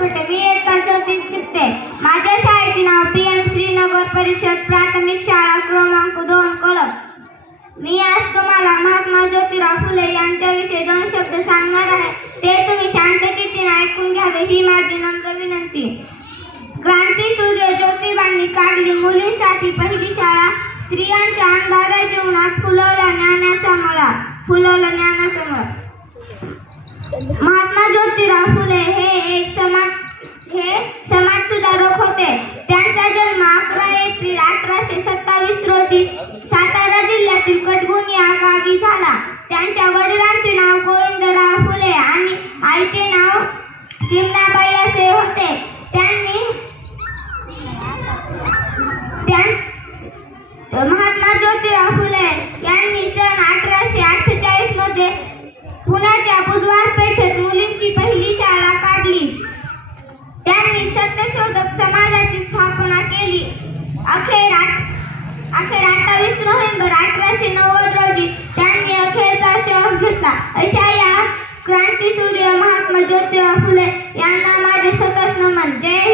फुसकुटे. मी इयत्ता चौथीत शिकते. माझ्या शाळेचे नाव PM श्रीनगर परिषद प्राथमिक शाळा क्रमांक 2 कळंब. मी आज तुम्हाला महात्मा ज्योतिराव फुले यांच्याविषयी 2 शब्द सांगणार आहे. ते तुम्ही शांत चित्ताने ऐकून घ्यावे ही माझी नम्र विनंती. क्रांतीसूर्य ज्योतिबांनी काढली मुलींसाठी पहिली शाळा. स्त्रियांच्या अंधाऱ्या जीवनात फुलवला ज्ञानाचा मळा. महात्मा ज्योतिराव फुले हे समाज सुधारक होते. त्यांचा जन्म 11 एप्रिल 1827 रोजी सातारा जिल्ह्यातील कटगुण या गावी झाला. त्यांच्या वडिलांचे नाव गोविंदराव फुले आणि आईचे नाव चिमणाबाई असे होते. महात्मा ज्योतिराव फुले यांनी सन 1848 मध्ये पुण्याच्या बुधवार पेठेत मुलींची पहिली शाळा काढली. त्यांनी सत्यशोधक समाजाची स्थापना केली. अखेर 28 नोव्हेंबर 1890 रोजी त्यांनी अखेरचा श्वास घेतला. अशा या क्रांतीसूर्य महात्मा ज्योतिराव फुले यांना माझे सतत नमन. जय